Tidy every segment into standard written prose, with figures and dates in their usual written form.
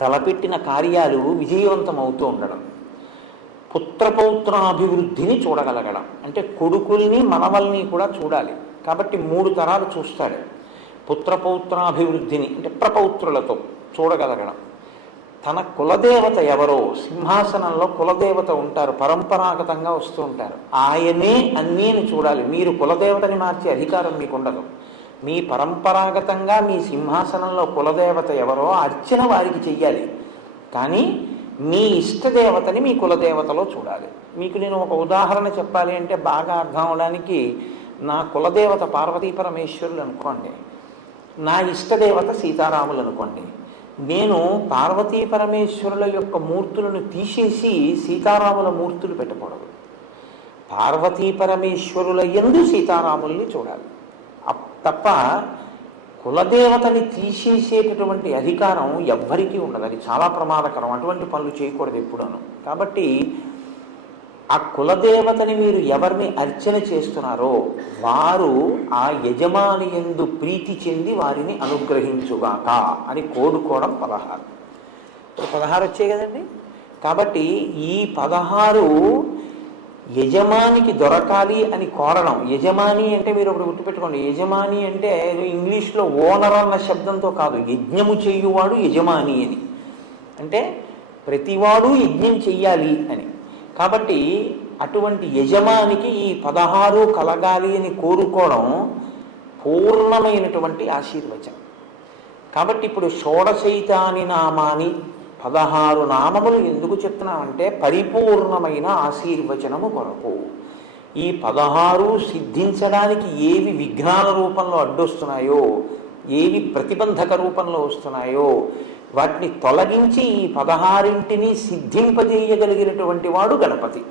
తలపెట్టిన కార్యాలు విజయవంతం అవుతూ ఉండడం, పుత్రపౌత్రాభివృద్ధిని చూడగలగడం, అంటే కొడుకుల్ని మనవల్ని కూడా చూడాలి కాబట్టి 3 తరాలు చూస్తాడు. పుత్రపౌత్రాభివృద్ధిని అంటే ప్రపౌత్రులతో చూడగలగడం, తన కులదేవత ఎవరో, సింహాసనంలో కులదేవత ఉంటారు, పరంపరాగతంగా వస్తూ ఉంటారు, ఆయనే అన్నీని చూడాలి. మీరు కులదేవతని మార్చే అధికారం మీకు ఉండదు. మీ పరంపరాగతంగా మీ సింహాసనంలో కులదేవత ఎవరో అర్చన వారికి చెయ్యాలి, కానీ మీ ఇష్టదేవతని మీ కులదేవతలో చూడాలి. మీకు నేను ఒక ఉదాహరణ చెప్పాలి అంటే బాగా అర్థం అవడానికి, నా కులదేవత పార్వతీ పరమేశ్వరులు అనుకోండి, నా ఇష్టదేవత సీతారాములు అనుకోండి. నేను పార్వతీ పరమేశ్వరుల యొక్క మూర్తులను తీసేసి సీతారాముల మూర్తులు పెట్టకూడదు. పార్వతీ పరమేశ్వరుల యందు సీతారాముల్ని చూడాలి తప్ప కులదేవతని తీసేసేటటువంటి అధికారం ఎవ్వరికీ ఉండదు. అది చాలా ప్రమాదకరం. అటువంటి పనులు చేయకూడదు ఎప్పుడూను. కాబట్టి ఆ కులదేవతని మీరు ఎవరిని అర్చన చేస్తున్నారో వారు ఆ యజమాని యందు ప్రీతి చెంది వారిని అనుగ్రహించుగాక అని కోరుకోవడం 16. ఇప్పుడు 16 వచ్చాయి కదండి. కాబట్టి ఈ 16 యజమానికి దొరకాలి అని కోరడం. యజమాని అంటే మీరు ఒకటి గుర్తుపెట్టుకోండి, యజమాని అంటే ఇంగ్లీష్లో ఓనర్ అన్న శబ్దంతో కాదు, యజ్ఞము చేయువాడు యజమాని అని, అంటే ప్రతివాడు యజ్ఞం చెయ్యాలి అని. కాబట్టి అటువంటి యజమానికి ఈ 16 కలగాలి అని కోరుకోవడం పూర్ణమైనటువంటి ఆశీర్వచనం. కాబట్టి ఇప్పుడు షోడశైతాని నామాని 16 నామములు ఎందుకు చెప్తున్నామంటే పరిపూర్ణమైన ఆశీర్వచనము కొరకు. ఈ 16 సిద్ధించడానికి ఏవి విఘ్నాల రూపంలో అడ్డొస్తున్నాయో, ఏవి ప్రతిబంధక రూపంలో వస్తున్నాయో వాటిని తొలగించి ఈ 16ంటిని సిద్ధింపజేయగలిగినటువంటి వాడు గణపతి.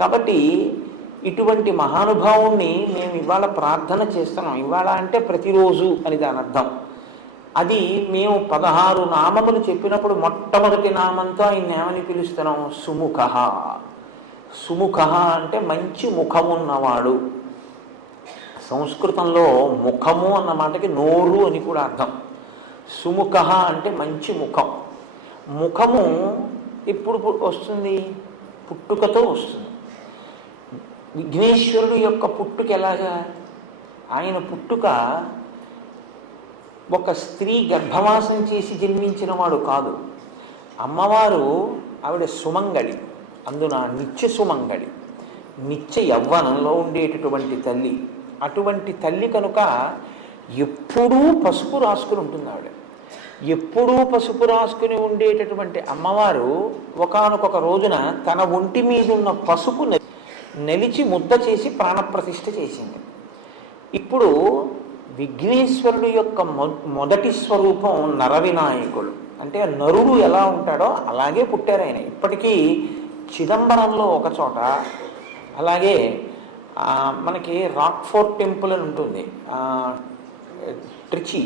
కాబట్టి ఇటువంటి మహానుభావుణ్ణి మేము ఇవాళ ప్రార్థన చేస్తున్నాం. ఇవాళ అంటే ప్రతిరోజు అని దాని అర్థం. అది మేము 16 నామములు చెప్పినప్పుడు మొట్టమొదటి నామంతో ఆయన ఏమని పిలుస్తున్నాం? సుముఖ. సుముఖ అంటే మంచి ముఖమున్నవాడు. సంస్కృతంలో ముఖము అన్న మాటకి నోరు అని కూడా అర్థం. సుముఖ అంటే మంచి ముఖం. ముఖము ఎప్పుడు వస్తుంది? పుట్టుకతో వస్తుంది. విఘ్నేశ్వరుడు యొక్క పుట్టుక ఎలాగా? ఆయన పుట్టుక ఒక స్త్రీ గర్భవాసం చేసి జన్మించిన వాడు కాదు. అమ్మవారు ఆవిడ సుమంగళి, అందున నిత్య సుమంగళి, నిత్య యవ్వనంలో ఉండేటటువంటి తల్లి. అటువంటి తల్లి కనుక ఎప్పుడూ పసుపు రాసుకుని ఉంటుంది ఆవిడ. ఎప్పుడూ పసుపు రాసుకుని ఉండేటటువంటి అమ్మవారు ఒకానొక రోజున తన ఒంటి మీద ఉన్న పసుపు నెలిచి ముద్ద చేసి ప్రాణప్రతిష్ఠ చేసింది. ఇప్పుడు విఘ్నేశ్వరుడు యొక్క మొదటి స్వరూపం నరవినాయకుడు. అంటే నరుడు ఎలా ఉంటాడో అలాగే పుట్టారు ఆయన. ఇప్పటికీ చిదంబరంలో ఒక చోట, అలాగే మనకి రాక్ఫోర్ట్ టెంపుల్ అని ఉంటుంది ట్రిచి,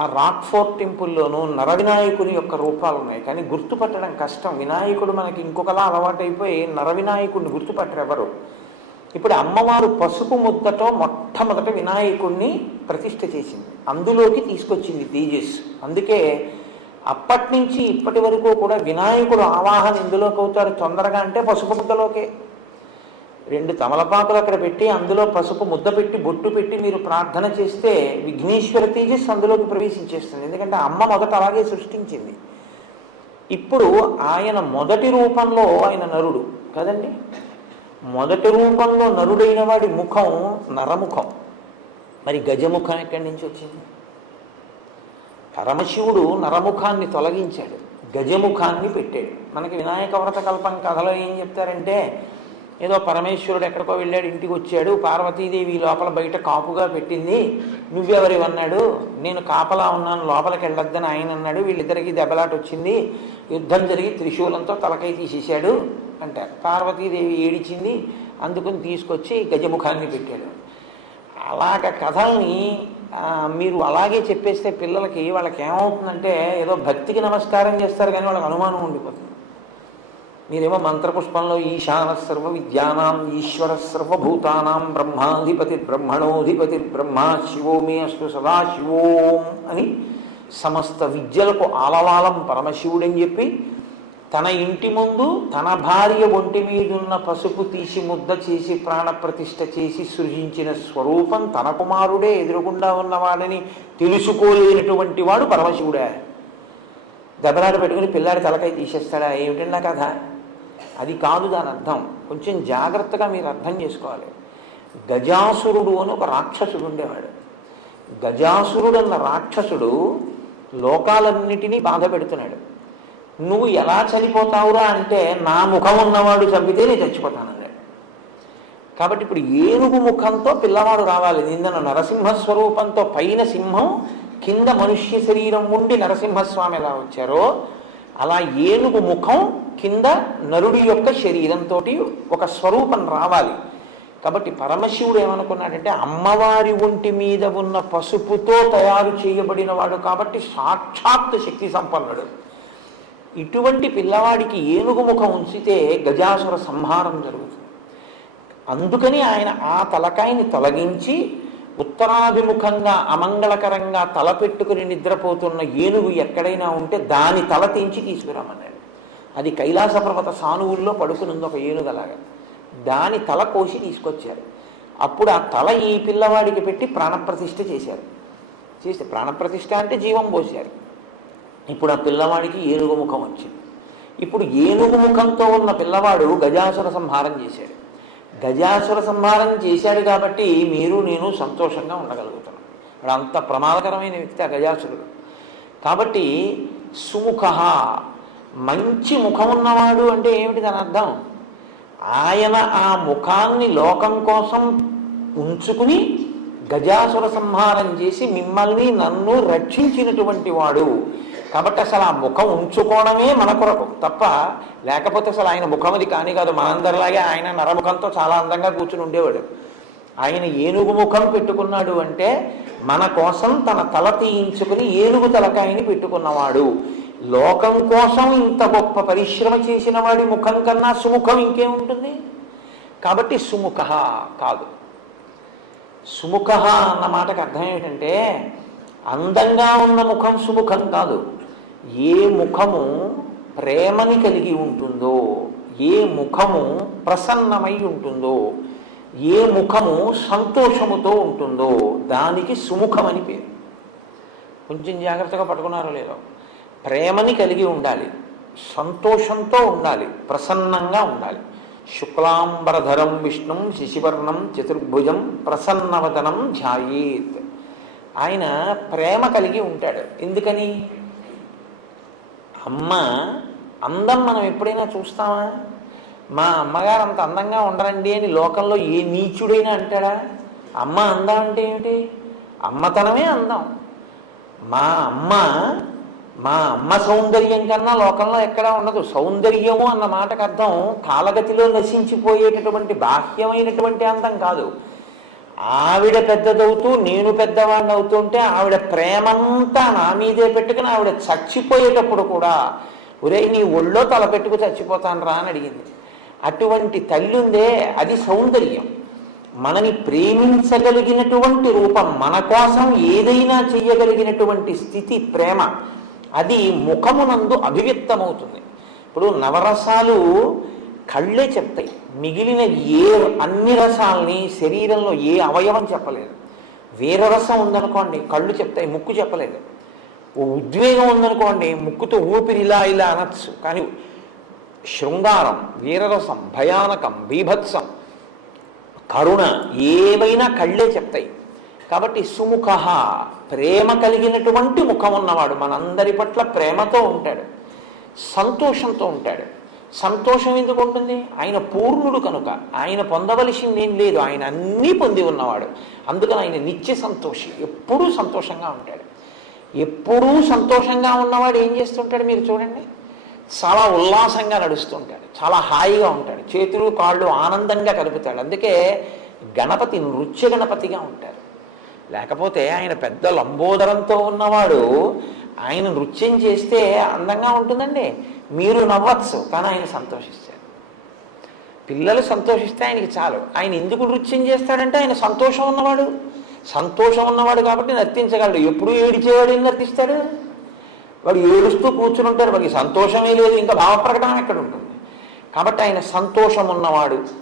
ఆ రాక్ఫోర్ట్ టెంపుల్లోనూ నరవినాయకుని యొక్క రూపాలు ఉన్నాయి. కానీ గుర్తుపట్టడం కష్టం. వినాయకుడు మనకి ఇంకొకలా అలవాటైపోయి నరవినాయకుడిని గుర్తుపట్టరు ఎవరు. ఇప్పుడు అమ్మవారు పసుపు ముద్దతో మొట్టమొదట వినాయకుడిని ప్రతిష్ఠ చేసింది, అందులోకి తీసుకొచ్చింది తేజస్సు. అందుకే అప్పటి నుంచి ఇప్పటి వరకు కూడా వినాయకుడు ఆవాహన ఎందులోకి అవుతారు తొందరగా అంటే పసుపు ముద్దలోకే. 2 తమలపాకులు అక్కడ పెట్టి అందులో పసుపు ముద్ద పెట్టి బొట్టు పెట్టి మీరు ప్రార్థన చేస్తే విఘ్నేశ్వర తేజస్సు అందులోకి ప్రవేశించేస్తుంది. ఎందుకంటే అమ్మ మొదట అలాగే సృష్టించింది. ఇప్పుడు ఆయన మొదటి రూపంలో ఆయన నరుడు కదండి. మొదటి రూపంలో నరుడైన వాడి ముఖం నరముఖం. మరి గజముఖం ఎక్కడి నుంచి వచ్చింది? పరమశివుడు నరముఖాన్ని తొలగించాడు, గజముఖాన్ని పెట్టాడు. మనకి వినాయక వ్రత కల్పం కథలో ఏం చెప్తారంటే, ఏదో పరమేశ్వరుడు ఎక్కడికో వెళ్ళాడు, ఇంటికి వచ్చాడు, పార్వతీదేవి లోపల బయట కాపుగా పెట్టింది, నువ్వెవరివన్నాడు, నేను కాపలా ఉన్నాను లోపలికి వెళ్ళొద్దని ఆయన అన్నాడు, వీళ్ళిద్దరికీ దెబ్బలాట వచ్చింది, యుద్ధం జరిగి త్రిశూలంతో తలకై తీసేశాడు అంటారు. పార్వతీదేవి ఏడిచింది, అందుకుని తీసుకొచ్చి గజముఖాన్ని పెట్టాడు. అలాగ కథల్ని మీరు అలాగే చెప్పేస్తే పిల్లలకి వాళ్ళకి ఏమవుతుందంటే ఏదో భక్తికి నమస్కారం చేస్తారు కానీ వాళ్ళకి అనుమానం ఉండిపోతుంది. మీరేమో మంత్రపుష్పంలో ఈశాన సర్వ విద్యానాం ఈశ్వర సర్వభూతానాం బ్రహ్మాధిపతి బ్రహ్మణోధిపతి బ్రహ్మ శివో మే అస్తు సదాశివోం అని సమస్త విద్యలకు ఆలవాలం పరమశివుడని చెప్పి తన ఇంటి ముందు తన భార్య ఒంటి మీదున్న పసుపు తీసి ముద్ద చేసి ప్రాణప్రతిష్ఠ చేసి సృజించిన స్వరూపం తన కుమారుడే ఎదురుగుండా ఉన్నవాడని తెలుసుకోలేనటువంటి వాడు పరమశివుడే. దెబ్బలాట పెట్టుకుని పిల్లాడి తలకాయ తీసేస్తాడా ఏమిటన్నా కథ? అది కాదు దాని అర్థం. కొంచెం జాగ్రత్తగా మీరు అర్థం చేసుకోవాలి. గజాసురుడు అని ఒక రాక్షసుడు ఉండేవాడు. గజాసురుడు అన్న రాక్షసుడు లోకాలన్నిటినీ బాధ పెడుతున్నాడు. నువ్వు ఎలా చనిపోతావురా అంటే, నా ముఖం ఉన్నవాడు చంపితే నేను చచ్చిపోతానన్నాడు. కాబట్టి ఇప్పుడు ఏనుగు ముఖంతో పిల్లవాడు రావాలి. నిన్న నరసింహస్వరూపంతో పైన సింహం కింద మనుష్య శరీరం ఉండి నరసింహస్వామి ఎలా వచ్చారో అలా ఏనుగు ముఖం కింద నరుడి యొక్క శరీరంతో ఒక స్వరూపం రావాలి. కాబట్టి పరమశివుడు ఏమనుకున్నాడంటే, అమ్మవారి ఒంటి మీద ఉన్న పసుపుతో తయారు చేయబడిన వాడు కాబట్టి సాక్షాత్ శక్తి సంపన్నుడు. ఇటువంటి పిల్లవాడికి ఏనుగు ముఖం ఉంచితే గజాసుర సంహారం జరుగుతుంది. అందుకని ఆయన ఆ తలకాయని తొలగించి ఉత్తరాభిముఖంగా అమంగళకరంగా తల పెట్టుకుని నిద్రపోతున్న ఏనుగు ఎక్కడైనా ఉంటే దాని తల తెంచి తీసుకురామన్నాడు. అది కైలాస పర్వత సానువుల్లో పడుకునుంది ఒక ఏనుగలాగా. దాని తల కోసి తీసుకొచ్చారు. అప్పుడు ఆ తల ఈ పిల్లవాడికి పెట్టి ప్రాణప్రతిష్ఠ చేశారు. చేస్తే ప్రాణప్రతిష్ఠ అంటే జీవం పోశారు. ఇప్పుడు ఆ పిల్లవాడికి ఏనుగు ముఖం వచ్చింది. ఇప్పుడు ఏనుగు ముఖంతో ఉన్న పిల్లవాడు గజాసుర సంహారం చేశాడు. గజాసుర సంహారం చేశాడు కాబట్టి మీరు నేను సంతోషంగా ఉండగలుగుతున్నాం. ఇప్పుడు అంత ప్రమాదకరమైన వ్యక్తి ఆ గజాసురుడు. కాబట్టి సుముఖ, మంచి ముఖం ఉన్నవాడు అంటే ఏమిటి దాని అర్థం? ఆయన ఆ ముఖాన్ని లోకం కోసం ఉంచుకుని గజాసుర సంహారం చేసి మిమ్మల్ని నన్ను రక్షించినటువంటి వాడు. కాబట్టి అసలు ఆ ముఖం ఉంచుకోవడమే మన కొరకు తప్ప, లేకపోతే అసలు ఆయన ముఖం అది కానీ కాదు. మనందరిలాగే ఆయన నరముఖంతో చాలా అందంగా కూర్చుని ఉండేవాడు. ఆయన ఏనుగు ముఖం పెట్టుకున్నాడు అంటే మన కోసం తన తల తీయించుకుని ఏనుగు తలకాయని పెట్టుకున్నవాడు. లోకం కోసం ఇంత గొప్ప పరిశ్రమ చేసిన వాడి ముఖం కన్నా సుముఖం ఇంకేముంటుంది? కాబట్టి సుముఖ కాదు. సుముఖ అన్న మాటకు అర్థం ఏమిటంటే, అందంగా ఉన్న ముఖం సుముఖం కాదు. ఏ ముఖము ప్రేమని కలిగి ఉంటుందో, ఏ ముఖము ప్రసన్నమై ఉంటుందో, ఏ ముఖము సంతోషముతో ఉంటుందో దానికి సుముఖం అని పేరు. కొంచెం జాగ్రత్తగా పట్టుకున్నారో లేదో. ప్రేమని కలిగి ఉండాలి, సంతోషంతో ఉండాలి, ప్రసన్నంగా ఉండాలి. శుక్లాంబరధరం విష్ణుం శశివర్ణం చతుర్భుజం ప్రసన్నవదనం ధ్యాయేత్. ఆయన ప్రేమ కలిగి ఉంటాడు. ఎందుకని? అమ్మ అందం మనం ఎప్పుడైనా చూస్తామా? మా అమ్మగారు అంత అందంగా ఉండరండి అని లోకంలో ఏ నీచుడైనా అంటాడా? అమ్మ అందం అంటే ఏమిటి? అమ్మతనమే అందం. మా అమ్మ సౌందర్యం కన్నా లోకంలో ఎక్కడా ఉండదు. సౌందర్యము అన్న మాటకు అర్థం కాలగతిలో నశించిపోయేటటువంటి బాహ్యమైనటువంటి అందం కాదు. ఆవిడ పెద్దదవుతూ నేను పెద్దవాడిని అవుతుంటే ఆవిడ ప్రేమంతా నా మీదే పెట్టుకుని ఆవిడ చచ్చిపోయేటప్పుడు కూడా, ఒరే నీ ఒళ్ళో తల పెట్టుకు చచ్చిపోతాను రా అని అడిగింది. అటువంటి తల్లి ఉందే, అది సౌందర్యం. మనని ప్రేమించగలిగినటువంటి రూపం, మన కోసం ఏదైనా చెయ్యగలిగినటువంటి స్థితి ప్రేమ. అది ముఖమునందు అభివ్యక్తమవుతుంది. ఇప్పుడు నవరసాలు కళ్ళే చెప్తాయి. మిగిలిన అన్ని రసాలని శరీరంలో ఏ అవయవం చెప్పలేదు. వీరరసం ఉందనుకోండి కళ్ళు చెప్తాయి, ముక్కు చెప్పలేదు. ఓ ఉద్వేగం ఉందనుకోండి ముక్కుతో ఊపిరి ఇలా ఇలా అనొచ్చు. కానీ శృంగారం, వీరరసం, భయానకం, బీభత్సం, కరుణ ఏవైనా కళ్ళే చెప్తాయి. కాబట్టి సుముఖ, ప్రేమ కలిగినటువంటి ముఖం ఉన్నవాడు మనందరి పట్ల ప్రేమతో ఉంటాడు, సంతోషంతో ఉంటాడు. సంతోషం ఎందుకు ఉంటుంది? ఆయన పూర్ణుడు కనుక ఆయన పొందవలసింది ఏం లేదు, ఆయన అన్నీ పొంది ఉన్నవాడు. అందుకని ఆయన నిత్య సంతోషి, ఎప్పుడూ సంతోషంగా ఉంటాడు. ఎప్పుడూ సంతోషంగా ఉన్నవాడు ఏం చేస్తుంటాడు మీరు చూడండి, చాలా ఉల్లాసంగా నడుస్తుంటాడు, చాలా హాయిగా ఉంటాడు, చేతులు కాళ్ళు ఆనందంగా కలుపుతాడు. అందుకే గణపతి నృత్య గణపతిగా ఉంటారు. లేకపోతే ఆయన పెద్ద లంబోదరంతో ఉన్నవాడు ఆయన నృత్యం చేస్తే అందంగా ఉంటుందండి. మీరు నవ్వచ్చు కానీ ఆయన సంతోషిస్తారు. పిల్లలు సంతోషిస్తే ఆయనకి చాలు. ఆయన ఎందుకు నృత్యం చేస్తాడంటే ఆయన సంతోషం ఉన్నవాడు. సంతోషం ఉన్నవాడు కాబట్టి నర్తించగలడు. ఎప్పుడు ఏడిచేవాడు ఏం నర్తిస్తాడు? వాడు ఏడుస్తూ కూర్చుని ఉంటాడు, వాడికి సంతోషమే లేదు, ఇంకా భావప్రకటన ఎక్కడ ఉంటుంది? కాబట్టి ఆయన సంతోషం ఉన్నవాడు.